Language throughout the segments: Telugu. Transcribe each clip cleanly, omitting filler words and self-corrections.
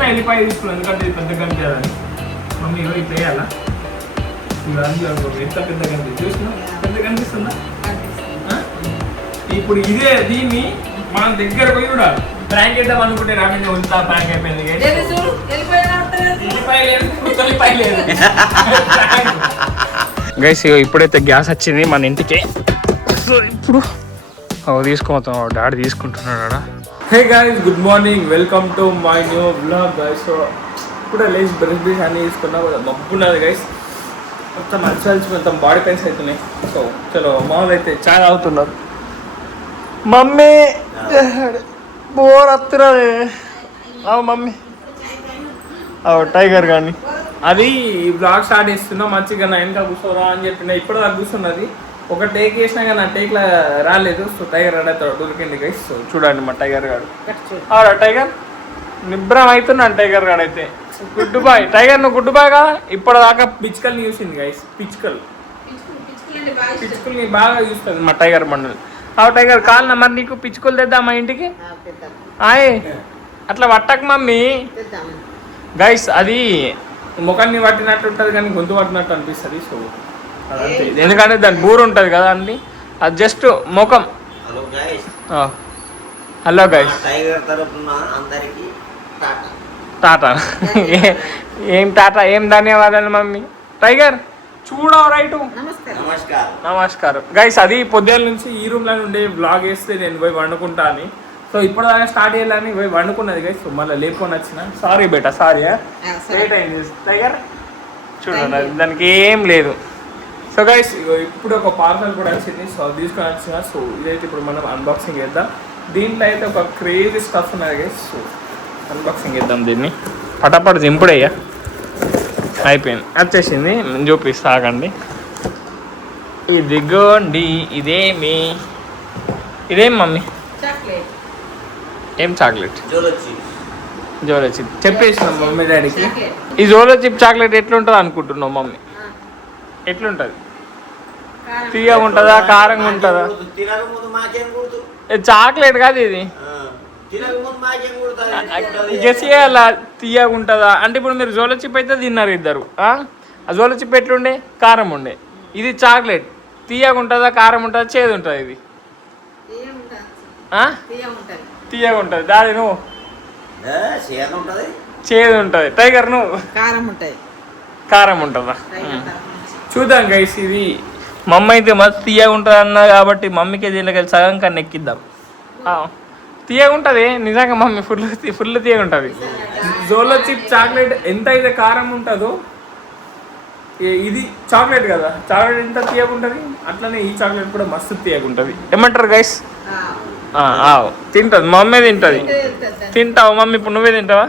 చిన్న ఎల్లిపాయ తీసుకున్నాను ఎందుకంటే ఇది పెద్ద కనిపించాలని. మమ్మీ ఇట్లా వేయాలా? ఎంత పెద్ద కనిపి చూసినా పెద్ద కనిపిస్తుందా? ఇప్పుడు ఇదే దీన్ని మనం దగ్గర పోయి చూడాలి. ప్రాంక్ వేద్దాం అనుకుంటే రాకుండా ఉంతా ప్రాంక్ అయిపోయింది. గైస్ ఇప్పుడైతే గ్యాస్ వచ్చింది మన ఇంటికి. సో ఇప్పుడు తీసుకోతాం, డాడీ తీసుకుంటున్నాడు. Hey guys, good morning, welcome to my new blog guys. So ఇప్పుడే లేచి బ్రష్ బ్రష్ అన్నీ తీసుకున్నా, మబ్బు ఉన్నది గైస్. మొత్తం అలసి మొత్తం బాడీ పెయిన్స్ అవుతున్నాయి. సో చలో మామూలు అయితే చాలా అవుతున్నారు. మమ్మీ బోర్ వస్తున్నది. మమ్మీ టైగర్ కానీ అది బ్లాగ్ స్టార్ట్ చేస్తున్నా మంచిగా నా వెనక కూర్చోరా అని చెప్పిన. ఇప్పుడు దాకా కూర్చున్నది. ఒక టేక్ వేసినా కానీ నా టేక్లా రాలేదు. సో టైగర్ ఆడతాడు దొరికింది గైస్. సో చూడండి మా టైగర్ గాడు. టైగర్ నిబ్రం అవుతున్నాను. టైగర్ గాడు అయితే గుడ్ బాయ్. టైగర్ నువ్వు గుడ్ బాయ్ కదా. ఇప్పటిదాకా పిచ్చుకల్ని చూసింది గైస్. పిచ్చుకల్ని బాగా చూస్తుంది మా టైగర్ మండలి. టైగర్ కాల్ మరి నీకు పిచ్చుకలు తెద్దా మా ఇంటికి? అట్లా పట్టక మమ్మీ. గైస్ అది ముఖాన్ని పట్టినట్టు ఉంటుంది కానీ గొంతు పట్టినట్టు అనిపిస్తుంది. సో అదంతే, ఎందుకంటే దాని బూరు ఉంటుంది కదా అండి. అది జస్ట్ ముఖం. Hello guys, Tata. ఏం టాటా, ఏం ధన్యవాదాలు మమ్మీ. టైగర్ చూడవు రైటు. నమస్కారం గైస్. అది పొద్దున్న నుంచి ఈ రూమ్లో ఉండే బ్లాగ్ వేస్తే నేను పోయి వండుకుంటా అని. సో ఇప్పటిదాకా స్టార్ట్ చేయాలని పోయి వండుకున్నది గైస్. సో మళ్ళీ లేపుకొని వచ్చిన. సారీ బేటా, సారీ. లేట్ అయింది టైగర్. చూడండి దానికి ఏం లేదు. సో గైస్ ఇప్పుడు ఒక పార్సల్ కూడా వచ్చింది. సో తీసుకొని వచ్చిన. సో ఇదైతే ఇప్పుడు మనం అన్బాక్సింగ్ చేద్దాం. దీంట్లో అయితే ఒక క్రేజీ స్టఫ్ ఉన్నది గైస్. సో అన్బాక్సింగ్ చేద్దాం దీన్ని. పటాపట్ జింపుడయ్యా. అయిపోయింది, వచ్చేసింది. చూపిస్తా ఆగండి. ఇదిగోండి. ఇదేం మమ్మీ? ఏం చాక్లెట్? జోలో చిప్. చెప్పేసినాం మమ్మీ డాడీకి. ఈ జోలో చిప్ చాక్లెట్ ఎట్లుంటుంది అనుకుంటున్నావు మమ్మీ? ఎట్లుంటుంది? తీయగా ఉంటుందా, కారంగా ఉంటుందా? చాక్లెట్ కాదు ఇది. గెస్ చేయాలా తీయగా ఉంటుందా అంటే. ఇప్పుడు మీరు జోలో చిప్ అయితే తిన్నారు ఇద్దరు. ఆ జోలో చిప్ ఎట్లుండే? కారం ఉండే. ఇది చాక్లెట్ తీయగా ఉంటుందా, కారం ఉంటుందా, చేదు ఉంటుంది? ఇది తీయగా ఉంటుంది. దాని నువ్వు చేదు ఉంటుంది. టైగర్ నువ్వు కారం ఉంటుందా? చూద్దాం గైస్. ఇది మమ్మీ అయితే మస్తు తీయగా ఉంటుంది అన్నా కాబట్టి మమ్మీకి దీనికి సగం కన్నా ఎక్కిద్దాం. తీయగా ఉంటుంది నిజంగా మమ్మీ. ఫుల్ తీయగా ఉంటుంది. జోలో చిప్ చాక్లెట్ ఎంత అయితే కారం ఉంటుందో, ఇది చాక్లెట్ కదా, చాక్లెట్ ఎంత తీయగా ఉంటుంది అట్లనే ఈ చాక్లెట్ కూడా మస్తు తీయగా ఉంటుంది. ఏమంటారు గైస్? తింటుంది మమ్మీ, తింటుంది. తింటావు మమ్మీ? ఇప్పుడు నువ్వే తింటావా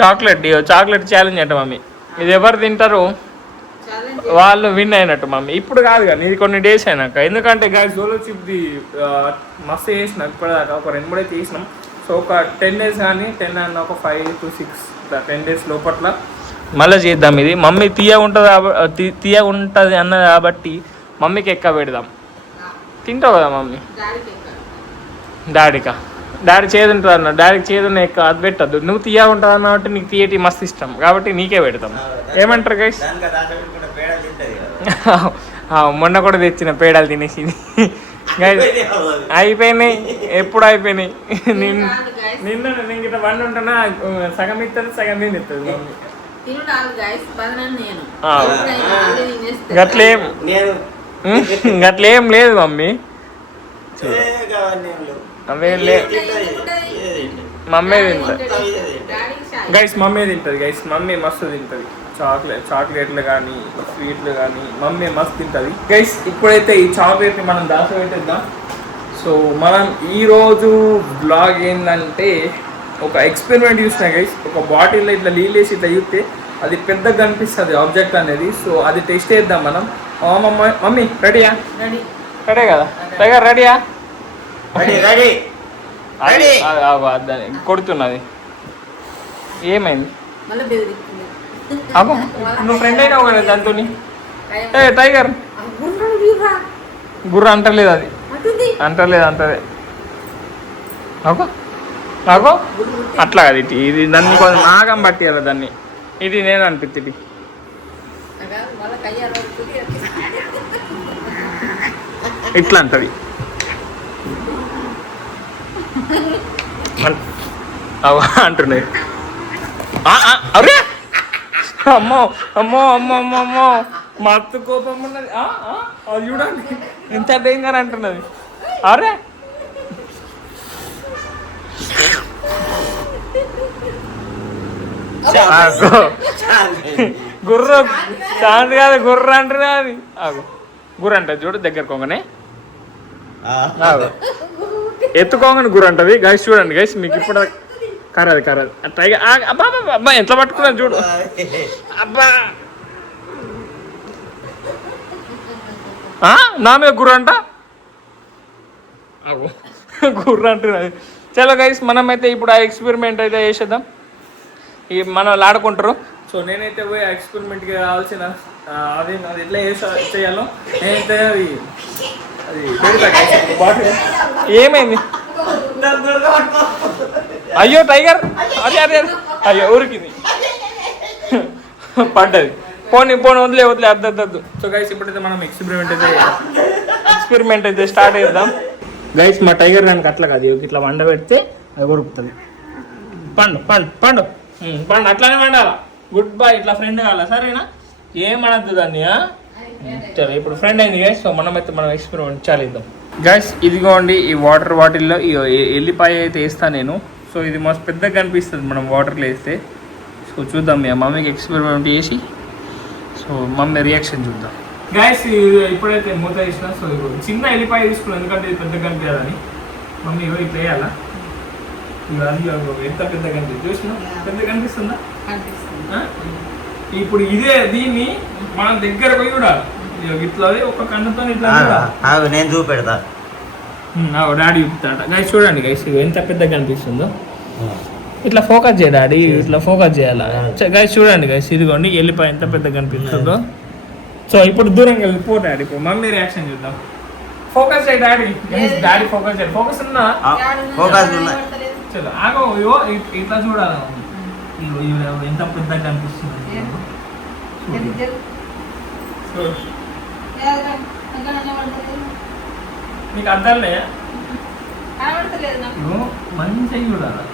చాక్లెట్? చాక్లెట్ ఛాలెంజ్ అంట మమ్మీ. ఇది ఎవరు తింటారు వాళ్ళు విన్ అయినట్టు మమ్మీ. ఇప్పుడు కాదు కానీ ఇది కొన్ని డేస్ అయినాక. ఎందుకంటే గైస్ జోలో చిప్ది మస్తు చేసినాం ఇప్పటిదాకా. ఒక 2-3 అయితే చేసినాం. సో ఒక 10 days కానీ 10 అన్న ఒక 5 to 6 10 days లోపట్ల మళ్ళీ చేద్దాం. ఇది మమ్మీ తీయగా అన్నది కాబట్టి మమ్మీకి ఎక్క పెడదాం. తింటావు కదా మమ్మీ? డాడీ చేదు ఉంటుంది అన్న. డాడీకి చేదున్న ఎక్క అది పెట్టద్దు. నువ్వు తీయగా ఉంటుంది అన్న కాబట్టి నీకు తీయటి మస్తు ఇష్టం కాబట్టి నీకే పెడతాం. ఏమంటారు గైస్? మొన్న కూడా తెచ్చిన పేడాలు తినేసింది గైస్. అయిపోయినాయి, ఎప్పుడు అయిపోయినాయి. నిన్న నేను ఇట్లా వండి ఉంటున్నా, సగం ఇస్తుంది సగం నేను ఇస్తుంది మమ్మీ. గట్లేం లేదు మమ్మీ. అవే మమ్మీ తింటుంది గైస్. మమ్మీ తింటుంది గైస్. మమ్మీ మస్తు తింటుంది చాక్లెట్లు కానీ స్వీట్లు కానీ మమ్మీ మస్తు తింటుంది గైస్. ఇప్పుడైతే ఈ చాక్లెట్ని మనం దాచిపెట్టేద్దాం. సో మనం ఈరోజు బ్లాగ్ ఏంటంటే ఒక ఎక్స్పెరిమెంట్ చూసిన గైస్. ఒక బాటిల్లో ఇట్లా నీళ్ళు వేసి ఇట్లా చూస్తే అది పెద్దగా కనిపిస్తుంది ఆబ్జెక్ట్ అనేది. సో అది టెస్ట్ చేద్దాం మనం. మమ్మీ రెడీయా? రెడీ కదా టైగర్? రెడీయా? కొడుతున్నది. ఏమైంది? నువ్వు ఫ్రెండ్ అయినావు కదా దాంతో. టైగర్ గుర్ర అంటలేదు, అది అంటలేదు. అగో అట్లా అది ఇది దాన్ని కొంచెం నాగం పట్టియాలి దాన్ని. ఇది నేను అనిపిస్తుంది ఇట్లా అంటది. అంటున్నాయి. అరే అమ్మో అమ్మో అమ్మో అమ్మో అమ్మో మత్తు కోపం ఉన్నది. అది చూడండి ఎంత డేంజర్ అంటున్నది. అరే గుర్ర చాంది కాదు గుర్ర అంటున్నా. అది గుర్ర అంటది చూడు దగ్గరకోగానే ఎత్తుకోగానే గుర్ర అంటది. గైస్ చూడండి గైస్ మీకు ఇప్పుడు కరది టైగర్. అబ్బా అబ్బా ఎట్లా పట్టుకున్నది చూడు. అబ్బా నా మీద గుర్ర అంట గుర్ర అంటున్నది. చలో గైస్ మనమైతే ఇప్పుడు ఆ ఎక్స్పెరిమెంట్ అయితే చేసేద్దాం. ఈ మన వాళ్ళు ఆడుకుంటారు. సో నేనైతే పోయి ఆ ఎక్స్పెరిమెంట్కి కావాల్సిన అది ఎట్లా చేయాలో నేనైతే అది బాటిల్. ఏమైంది? అయ్యో టైగర్ అదే అదే అయ్యో ఊరికింది పడ్డది. పోనీ వదిలే అద్దద్దు. సో గైస్ ఇప్పుడైతే మనం ఎక్స్పెరిమెంట్ అయితే స్టార్ట్ చేద్దాం. గైస్ మా టైగర్ దానికి అట్లా కాదు ఇట్లా వండ పెడితే అది కొరుకుతుంది. పండు అట్లానే వండాలా. Good boy. ఇట్లా ఫ్రెండ్ కావాలా సరేనా? ఏమనద్దు దాన్ని. సరే ఇప్పుడు ఫ్రెండ్ అయింది గైస్. సో మనమైతే మనం ఎక్స్పెరిమెంట్ చాలిద్దాం గైస్. ఇదిగోండి ఈ వాటర్ బాటిల్లో ఈ ఎల్లిపాయ అయితే వేస్తాను నేను. సో ఇది మస్తు పెద్దగా కనిపిస్తుంది మనం వాటర్లో వేస్తే. సో చూద్దాం మీ మమ్మీకి ఎక్స్పెరిమెంట్ చేసి సో మమ్మీ రియాక్షన్ చూద్దాం గైస్. ఇప్పుడైతే మూత వేసిన. సో చిన్న ఎల్లిపాయ తీసుకున్నాను ఎందుకంటే ఇది పెద్దగా కనిపించాలని. మమ్మీ ఇట్లా వేయాలా? ఎంత పెద్దగా కనిపిస్తుంది చూసినా? పెద్దగా కనిపిస్తుందా? ఇప్పుడు ఇదే దీన్ని మనం దగ్గర పోయి చూడాలి. ఇట్లా ఒక కన్నుతో ఇట్లా నేను చూపెడతా. డాడీ చూపుతాడ. గైస్ చూడండి గైస్ ఎంత పెద్దగా కనిపిస్తుందో. ఇట్లా ఫోకస్ చేయ డాడీ. ఇట్లా ఫోకస్ చేయాలి గైస్. చూడండి గైస్ ఇదిగోండి ఎల్లిపాయ ఎంత పెద్దగా కనిపిస్తుందో. సో ఇప్పుడు దూరంగా వెళ్ళిపో డాడీ. ఇప్పుడు మమ్మీ రియాక్షన్ చూద్దాం. ఫోకస్ చేయ డాడీ. డాడీ ఫోకస్ చేయాలి. ఫోకస్ ఉన్నా చలో ఆగో. ఇట్లా చూడాలి. ఎంత పెద్దగా కనిపిస్తుంది. నీకు అర్థాలే మంచిగా చూడాలి.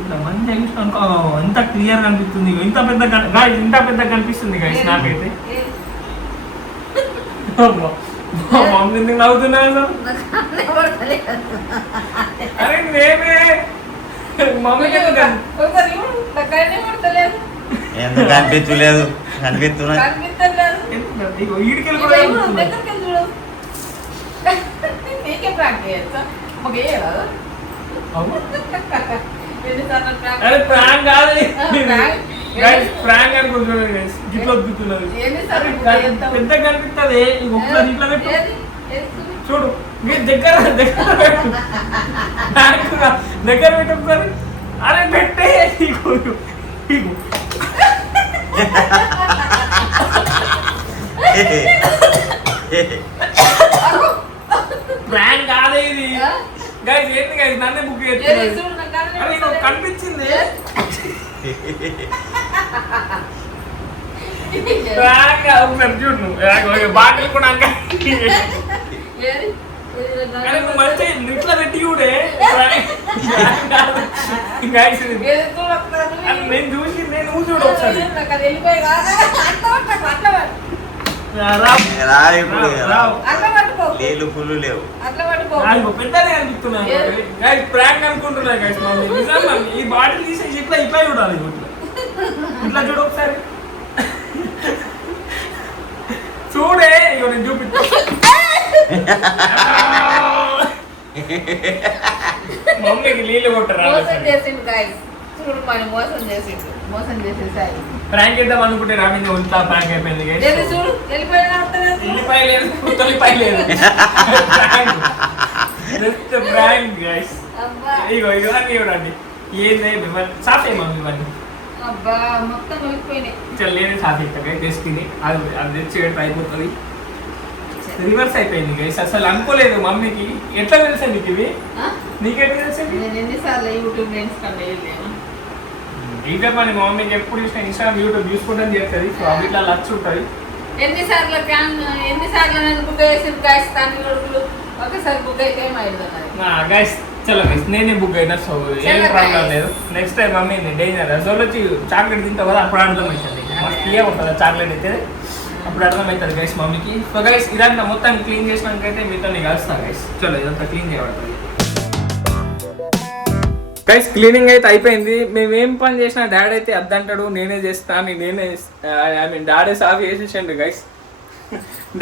ఇట్లా మంచిగా చూసినానుకో ఎంత క్లియర్ కనిపిస్తుంది. ఇంత పెద్ద కనిపిస్తుంది గైస్ నాకైతే. మమ్మీ నవ్వుతున్నా. అరే నేనే మమ్మీకి ఎందుకు కనిపించలేదు? కనిపిస్తున్నా. ఈడికెళ్ళి కూడా అరే ప్రాంక్ కాదు ప్రాంక్ అనుకుంటున్నాను గిట్లా వద్దుతున్నది. పెద్ద కనిపిస్తుంది. ఇట్లా పెట్టు చూడు. మీరు దగ్గర పెట్టు ఒకసారి. అరే పెట్టే ప్రాంక్ కాదే ఇది గైస్. ఏంటి గైస్ నన్నే బుక్ చేస్తున్నారు. కనిపించింది ప్రాంక్. ఒకసారి చూడు నువ్వు బాటిల్ కూడా మంచి ఇట్లా పెట్టి చూడే. నేను చూసి నువ్వు చూడు ఒకసారి. పెద్దనే అనిపిస్తున్నాను. ప్రాంక్ అనుకుంటున్నా గైస్. ఈ బాటిల్ తీసేసి ఇట్లా చూడాలి. ఇట్లా చూడు ఒకసారి. చూడే ఇక నేను చూపిస్తా. మమ్మీకి నీళ్ళు కొట్టరా? ప్రాంక్ చేద్దాం అనుకుంటే రామింగ్ ఉంటా ప్రాంక్ అయిపోయింది. ఎల్లిపాయ లేదు తొలిపాయ లేదు. Just prank guys. ఇగో ఇవన్నీ చూడండి. ఏంది సాఫ్ మమ్మీ ఇవన్నీ మొత్తం నేనే సాఫ్ ఇస్తా గైస్. తెచ్చుకుని అది తెచ్చి అయిపోతుంది. రివర్స్ అయిపోయింది గైస్. అసలు అనుకోలేదు మమ్మీకి. ఎట్లా తెలుసా నీకు ఇవి? నీకెట్లా తెలుసా? నేను ఎన్నిసార్లు యూట్యూబ్ ఇన్స్టాగ్రామ్ ఇదే పని మా మమ్మీకి ఎప్పుడు ఇష్టం. ఇన్స్టాగ్రామ్ యూట్యూబ్ చూసుకుంటాను చేస్తుంది. సో అవి ఇట్లా లక్ష ఉంటుంది. ఎన్నిసార్లు నేను బుక్ చేసి గాయస్ తల్లి ఒకసారి బుక్ అయితే గైస్ చలో గైస్ నేనే బుక్ అయినా. సో ఏం ప్రాబ్లం లేదు. నెక్స్ట్ టైం మమ్మీ డేంజర్ అసలు వచ్చి చాక్లెట్ తింటావు కదా అప్పుడు అర్థమవుతుంది. మస్తు తీయగా ఉంటుంది చాక్లెట్ అయితే అప్పుడు అర్థమవుతుంది గైస్ మమ్మీకి. సో గైస్ ఇదంతా మొత్తం క్లీన్ చేసినాకైతే మీతో నేను కలుస్తాను గైస్. చలో ఇదంతా క్లీన్ చేయబడుతుంది గైస్. క్లీనింగ్ అయితే అయిపోయింది. మేము ఏం పని చేసినా డాడీ అయితే అద్దంటాడు. నేనే చేస్తాను నేనే ఐ మీన్ డాడీ సాఫ్ చేసేసండు గైస్.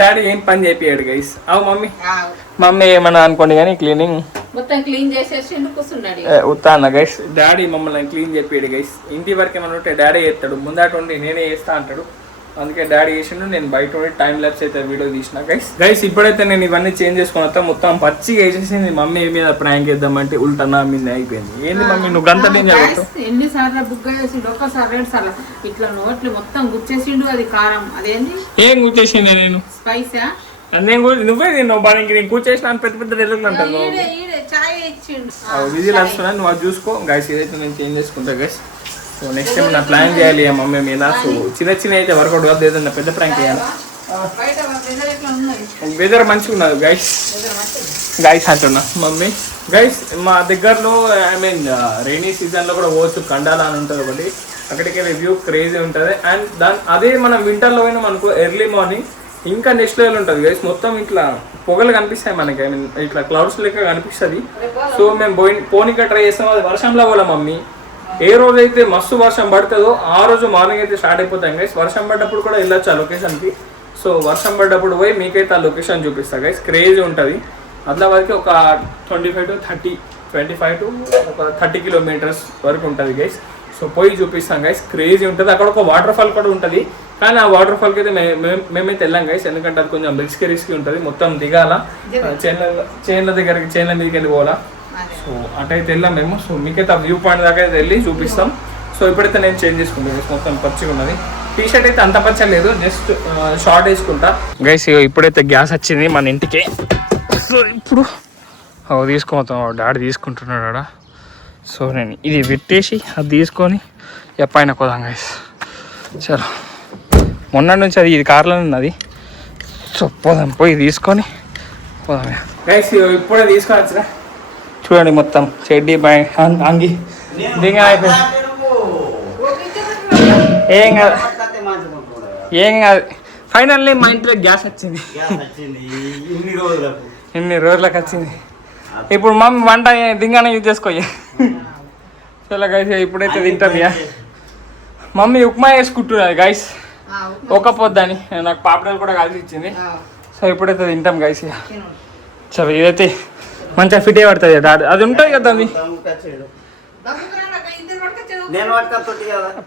డాడీ ఏం పని చేపియాడు గైస్. అవు మమ్మీ ఏమన్నా అనుకోండి కానీ క్లీనింగ్ మొత్తం క్లీన్ చేసేసి కూర్చున్నాడు. ఉత్తా అన్న గైస్. డాడీ మమ్మల్ని క్లీన్ చెప్పాడు గైస్. ఇంటి వరకు ఏమన్నా ఉంటే డాడీ చేస్తాడు. ముందట ఉండి నేనే చేస్తా అంటాడు. అందుకే డాడీ చేసిండు. నేను బయట ఉండి టైం ల్యాప్స్ అయితే వీడియో తీసిన గైస్. ఇప్పుడైతే నేను ఇవన్నీ చేంజ్ చేసుకుని వస్తా. మొత్తం పచ్చిగా వేసేసింది. మమ్మీ మీద ప్రాంక్ వేద్దామంటే ఉల్టా నా మీద అయిపోయింది. ఏంది మమ్మీ నువ్వు గంట ఎన్నిసార్లు బుక్ చేసిండు? ఒక్కసారి 2 సార్లు ఇట్లా నోట్లు మొత్తం గుచ్చేసిండు. అది కారం అదేంది ఏం గుచ్చేసింది? నేను స్పైసా నువ్వే తిన్నావు బాగా. నేను కూర్చేసిన పెద్ద పెద్ద రెల్లు అంటాను. విజిల్ వస్తున్నా నువ్వు అది చూసుకో గైస్. ఇదైతే నేను చేంజ్ చేసుకుంటా గైస్. సో నెక్స్ట్ టైం నా ప్లాన్ చేయాలి మమ్మీ మీద. సో చిన్న అయితే వర్కౌట్ కాదు. ఏదన్నా పెద్ద ప్రాంక్ చేయాలి. వెదర్ మంచిగా ఉన్నది గైస్ అంటున్నా మమ్మీ. గైస్ మా దగ్గరలో ఐ మీన్ రైనీ సీజన్లో కూడా పోవచ్చు. కండాల అని ఉంటుంది ఒకటి. అక్కడికి రివ్యూ క్రేజీ ఉంటుంది. అండ్ అదే మనం వింటర్లో పోయినాం అనుకో ఎర్లీ మార్నింగ్ ఇంకా నెక్స్ట్ లెవెల్ ఉంటుంది గైస్. మొత్తం ఇట్లా పొగలు కనిపిస్తాయి మనకి. ఐ మీన్ ఇట్లా క్లౌడ్స్ లెక్క కనిపిస్తుంది. సో మేము పోనీగా ట్రై చేస్తాం. అది వర్షంలో పోలే మమ్మీ. ఏ రోజైతే మస్తు వర్షం పడుతుందో ఆ రోజు మార్నింగ్ అయితే స్టార్ట్ అయిపోతాం గైస్. వర్షం పడ్డప్పుడు కూడా వెళ్ళొచ్చు ఆ లొకేషన్కి. సో వర్షం పడ్డప్పుడు పోయి మీకైతే ఆ లొకేషన్ చూపిస్తాను గైస్. క్రేజీ ఉంటుంది. ఆదిలాబాద్కి ఒక 25 to 30 25 to ఒక 30 కిలోమీటర్స్ వరకు ఉంటుంది గైస్. సో పోయి చూపిస్తాం గైస్. క్రేజీ ఉంటుంది. అక్కడ ఒక వాటర్ ఫాల్ కూడా ఉంటుంది. కానీ ఆ వాటర్ ఫాల్కి అయితే మేమైతే వెళ్ళాం గైస్. ఎందుకంటే అది కొంచెం రిస్కీ ఉంటుంది. మొత్తం దిగాల చైన్ల దగ్గరికి చైన్ల మీదకి వెళ్ళి పోవాలా. సో అటైతే వెళ్ళాం మేము. సో మీకైతే ఆ వ్యూ పాయింట్ దాకా అయితే వెళ్ళి చూపిస్తాం. సో ఇప్పుడైతే నేను చేంజ్ చేసుకుంటాను. మొత్తం పచ్చిగా ఉన్నది. టీ షర్ట్ అయితే అంత పచ్చ లేదు. జస్ట్ షార్ట్ వేసుకుంటా గైస్. ఇప్పుడైతే గ్యాస్ వచ్చింది మన ఇంటికి. సో ఇప్పుడు తీసుకోతాం. డాడీ తీసుకుంటున్నాడు ఆడ. సో నేను ఇది పెట్టేసి అది తీసుకొని ఎప్పైనా పోదాం గైస్. చలో మొన్న నుంచి ఇది కార్లో ఉన్నది. సో పోదాం. పోయి తీసుకొని పోదాం గైస్. ఇప్పుడే తీసుకొని వచ్చినా చూడండి. మొత్తం చెడ్డీ బాయ్ అంగి దిగా అయిపోయింది. ఏం కాదు ఫైనల్లీ మా ఇంట్లో గ్యాస్ వచ్చింది. ఇన్ని రోజులకు వచ్చింది. ఇప్పుడు మమ్మీ వంట దింగానే యూజ్ చేసుకో. చాలా గైస్ ఇప్పుడైతే తింటాం. మమ్మీ ఉప్మా వేసుకుంటున్నది గైస్. ఒక పొద్దని నాకు పాపడాలు కూడా కలిసి ఇచ్చింది. సో ఇప్పుడైతే తింటాం గైస్. చలో ఇదైతే మంచిగా ఫిట్ అయ్యి పడుతుంది. అది ఉంటుంది కదా అది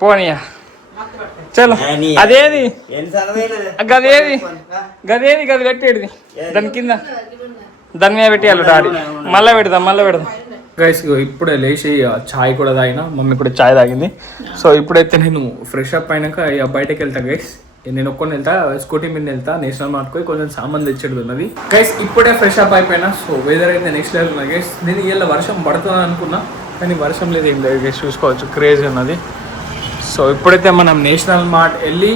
పోనీయా. చలో అదేది గదేది గది పెట్టేది దాని కింద దాని మీద పెట్టేయాలి డాడీ. మళ్ళీ పెడదాం గైస్. ఇప్పుడే లేచి చాయ్ కూడా తాగినా. మమ్మీ కూడా చాయ్ తాగింది. సో ఇప్పుడైతే నేను ఫ్రెష్ అప్ అయినాక బయటకు వెళ్తా గైస్. నేను ఒక్కొని వెళ్తా. స్కూటీ మీద వెళ్తా. నేషనల్ మార్ట్కి పోయి కొంచెం సామాన్ తెచ్చేది ఉన్నది గైస్. ఇప్పుడే ఫ్రెష్ అప్ అయిపోయినా. సో వెదర్ అయితే నెక్స్ట్ లెవెల్ ఉన్నది గైస్. నేను ఇలా వర్షం పడుతుంది అనుకున్నా కానీ వర్షం లేదు, ఏం లేదు గైస్. చూసుకోవచ్చు క్రేజీ ఉన్నది. సో ఇప్పుడైతే మనం నేషనల్ మార్ట్ వెళ్ళి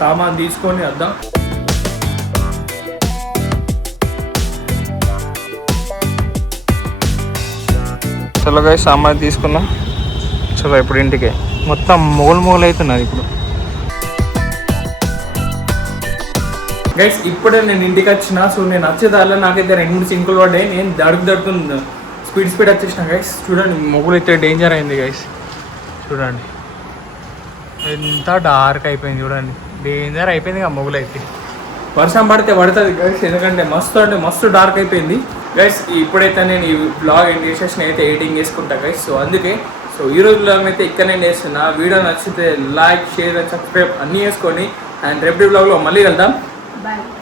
సామాన్ తీసుకొని వద్దాం. చలో గైస్ సామాన్ తీసుకున్నాం. చలో ఇప్పుడు ఇంటికి మొత్తం మొగలు అవుతున్నది ఇప్పుడు గైస్. ఇప్పుడే నేను ఇంటికి వచ్చిన. సో నేను వచ్చేదాల్లో నాకైతే 2-3 చింకులు పడ్డాయి. నేను దడుతుంది స్పీడ్ వచ్చేసిన గైస్. చూడండి మొగులు అయితే డేంజర్ అయింది గైస్. చూడండి ఎంత డార్క్ అయిపోయింది. చూడండి డేంజర్ అయిపోయింది ఆ మొగులు అయితే. వర్షం పడితే పడుతుంది గైస్. ఎందుకంటే మస్తు డార్క్ అయిపోయింది గైస్. ఇప్పుడైతే నేను ఈ బ్లాగ్ ఎండ్ చేసేసి అయితే ఎడిటింగ్ చేసుకుంటా గైస్. సో అందుకే ఈ రోజు బ్లాగ్ అయితే ఇక్కడనే చేస్తున్నా. వీడియో నచ్చితే లైక్, షేర్, సబ్స్క్రైబ్ అన్నీ చేసుకోండి. అండ్ రేపటి బ్లాగ్లో మళ్ళీ వెళ్దాం. Bye.